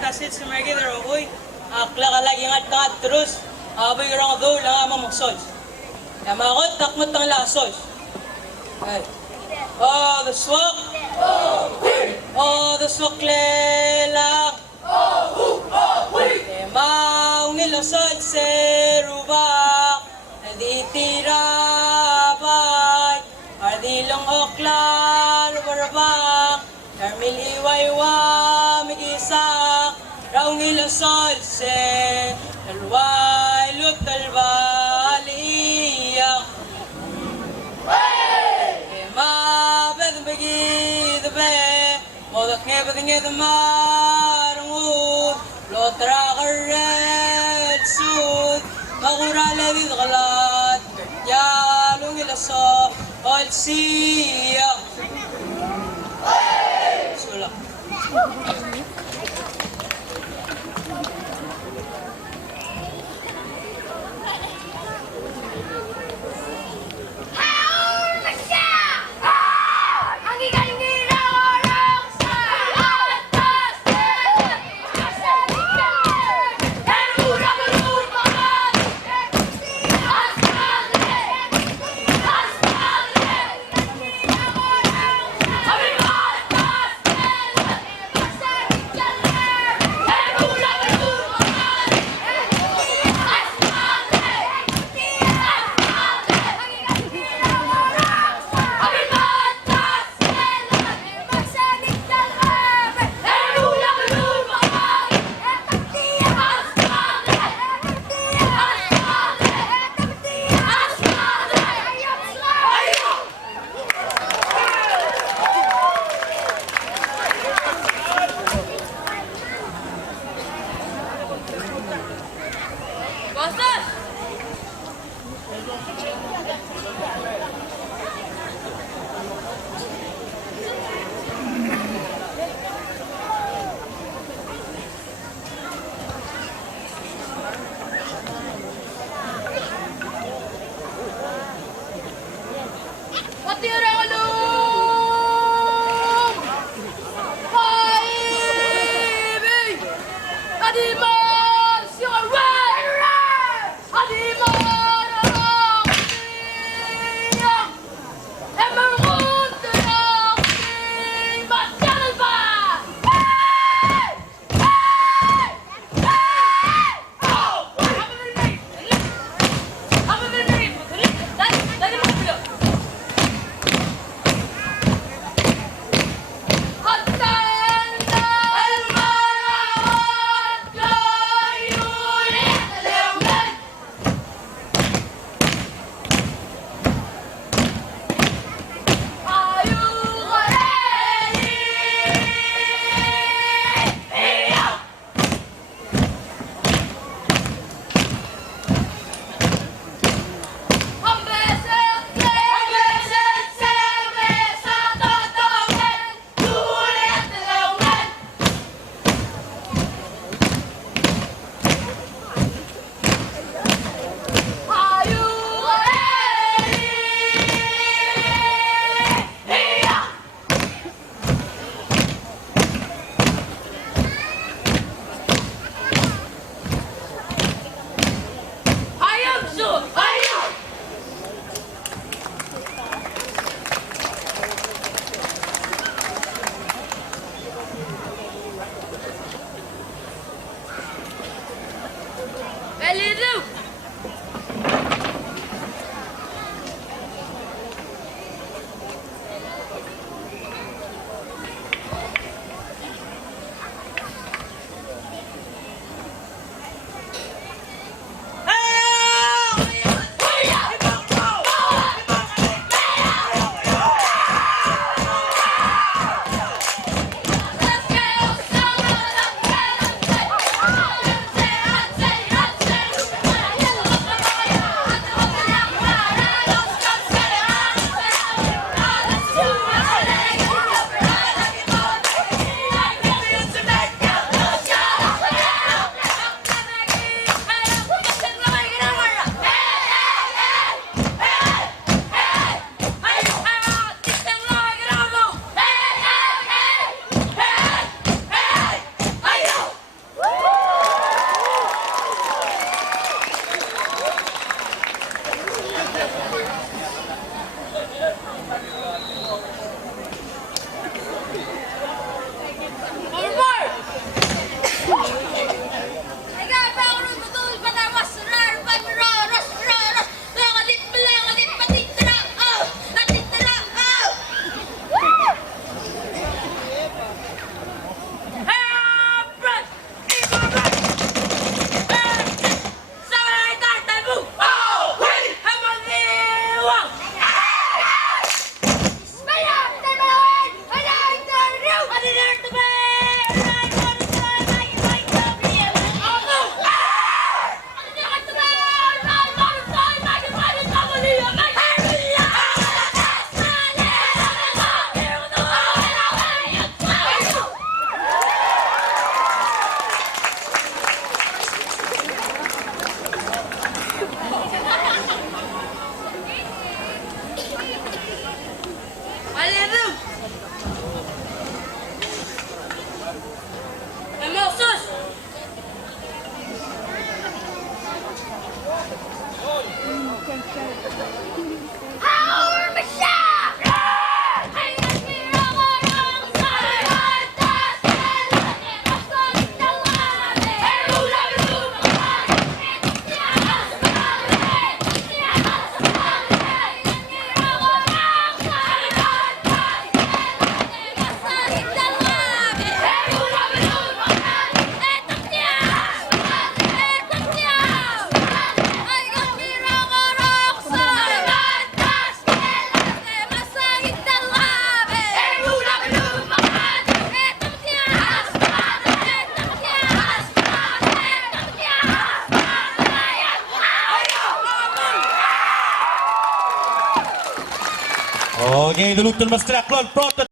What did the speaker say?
tasit sumagi daroy. Akla ka lagi ngat terus. Aboy orang do lang ama maksod. Yamakot takmot ang lasos. Ay. Oh, the swak. Oh, the swak lela. Maung ilasod seruba. Naditirabay. Ardilong oklan barabak. Karmil iwaywa migisak. Raung ilasod se. Talway lutalbaliyak. Mabed bagi the be. Modak ngebed marungud. Lotra red suit. Magurala di galat. Yalong ilaso. All siya. Sula. Alerung! Emosos! Power Machine! Ay, nagkirang orang sa lantas, kailangan ang tawanan. Ulam-lumakan, tiyahas pangay, tiyahas pangay. Nagkirang orang sa lantas, kailangan ang tawanan. Ulam-lumakan, etang tiyahas pangay, etang tiyahas pangay. Ay, nagkirang orang sa lantas, kailangan masahit talabe. Ulam-lumakan, etang tiyahas pangay, etang tiyahas pangay, etang tiyahas pangay. Okay, the Luton Master Clown Prototype.